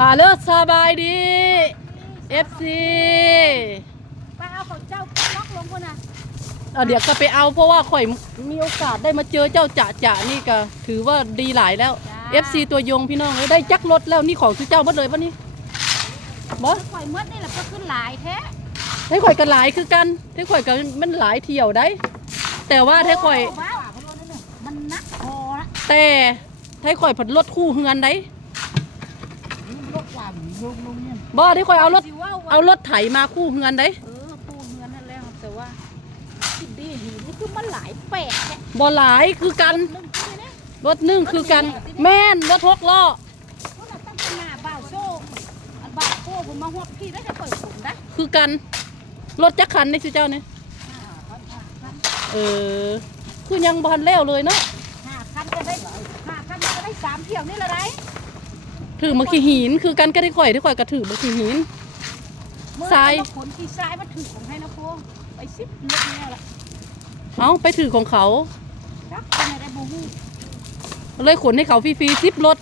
หาเลิศสบายดี FC ไปเอาของเจ้าล็อกลงคนน่ะอะเดี๋ยวก็ไปเอาเพราะว่าข่อยมีโอกาสได้มาเจอเจ้าจ่าจ่านี่ก็ถือว่าดีหลายแล้ว FC ตัวยงพี่น้องเอ้ยได้จักรถแล้วนี่ของคือเจ้าหมดเลยปะนี่บอสข่อยเมื่อนี่แหละก็ขึ้นหลายแท้ให้ข่อยกันหลายคือกันให้ข่อยกันมันหลายเที่ยวได้ แต่ว่าให้ข่อยโว้าวมันนักพอละแต่ให้ข่อยผัดรถคู่เฮือนได้ ลดความลงลงเนี่ยบ่ให้ข่อยเอารถ สิว่ว่เอารถไถมาคู่เฮือนได้เออปูเงินนั่นแหละครับแต่ว่าคิดดีหินนี่คือมันหลายแปดแท้บ่หลายคือกันหนึ่งคือเนี่ยรถหนึ่งคือกัน แม่นรถหกล้อเพราะเราตั้งแต่หน้าบ่าวโซ่อันบ่าวโซ่ผมมาหัวพี่ได้จะเปิดผมได้คือกัน รถจักรคันนี่สิเจ้าเนี่ยห้าพันห้าพันเออ คือยังบันแล้วเลยเนาะห้าพันก็ได้ห้าพันก็ได้สามเที่ยวนี่ละไร ถือมาขี้หินคือกันก็ได้ข่อยได้ข่อยก็ถือมาขี้หินเมื่อทรายเอขนที่ทรายมาถือของให้นะพวงไปซิบเล็กเนี่ยละเอาไปถือของเขา จักเป็นอะไรบูฮูเลยขนให้เขาฟรีๆซิปรถ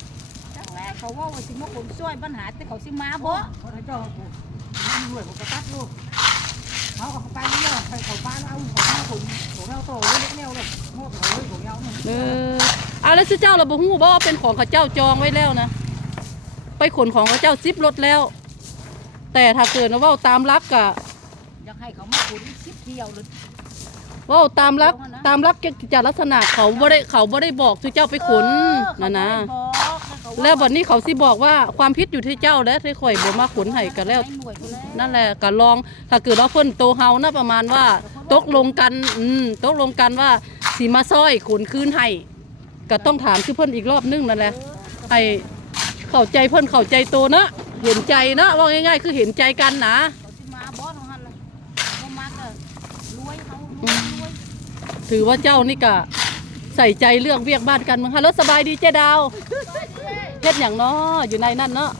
จักแรกเขาว่าว่าสิมาขนช่วยปัญหาแต่เขาสิมาบ่เขาเจ้าผมนั่งด้วยผมก็ตัดลูกเขาก็ไปเรื่อยไปเขาป้าแล้วเอาของเราผมของเราโตเล็กๆเนี่ยเลยโม่เขาเลยของเราเนี่ยเออเอาแล้วสิเจ้าเราบ่ฮู้บ่ว่าเป็นของเขาเจ้าจองไว้แล้วนะ ไปขนของเขาเจ้าซิปรถแล้ว แต่ถ้าเกิดว่าเว้าตามรักกะอยากให้เขามาขนซิบเที่ยวเลยเว้าตามรักตามรักกิจลักษณะเขาบ่ได้เขาบ่ได้บอกที่เจ้าไปขนเออนะนะเขาบ่ได้บอกแล้วบัดนี้เขาสิบอกว่าความผิดอยู่ที่เจ้าและที่ข่อยบ่มาขนให้กันแล้วให้หน่วยเขาแล้วนั่นแหละก็ลองถ้าเกิดว่าเพิ่นโตเฮานะประมาณว่าตกลงกันอืมตกลงกันว่าสิมาซ้อยขนคืนให้ก็ต้องถามคือเพิ่นอีกรอบนึงนั่นแหละให้ เข้าใจเพิ่นเข้าใจโตนะเห็นใจนะว่าง่ายๆ คือเห็นใจกันนะเขาสิมาบ่ของหันเลยบ่มาก็รวยเขารอืวยมรวยถือว่าเจ้านี่ก็ใส่ใจเรื่องเวียกบ้านกันมึงฮัลโหลสบายดีเจ๊ดาวเฮ็ดหยังเนาะอยู่ในนั่นเนาะ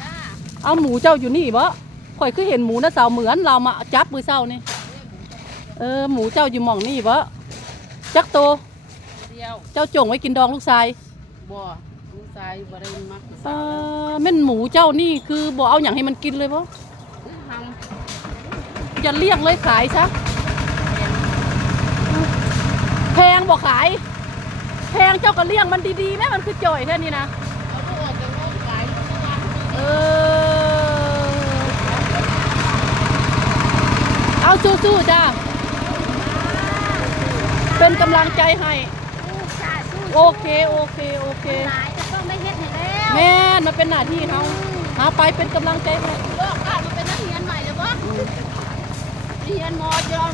จ้าเอาหมูเจ้าอยู่นี่บ่ข่อยคือเห็นหมูนะสาวเหมือนเรามาจับมือเศร้านี่เออหมูเจ้าอยู่หม่องนี่บ่จักโต เดียวเจ้าจงไว้กินดองลูกชายบ่ ลูกชายบ่ได้มักเออแม่นหมูเจ้านี่คือบ่เอาอย่างให้มันกินเลยบ่ทางจะเลี้ยงเลยขายซะแพงบ่ขาย แพงเจ้าก็เลี้ยงมันดีๆแม่มันคือจ่อยแค่นี้นะเอาลูกออกจากโรงขายเออเอาสู้ๆจ้าเป็นกำลังใจให้สู้จ้าสู้โอเคโอเคโอเค หลายจะ ต้องได้เฮ็ดให้แล้วแม่นมันเป็นหน้าที่เขาหาไปเป็นกำลังใจให้ เลกข้ามันเป็นนักเรียนใหม่เลยบ่เรียนมอจอ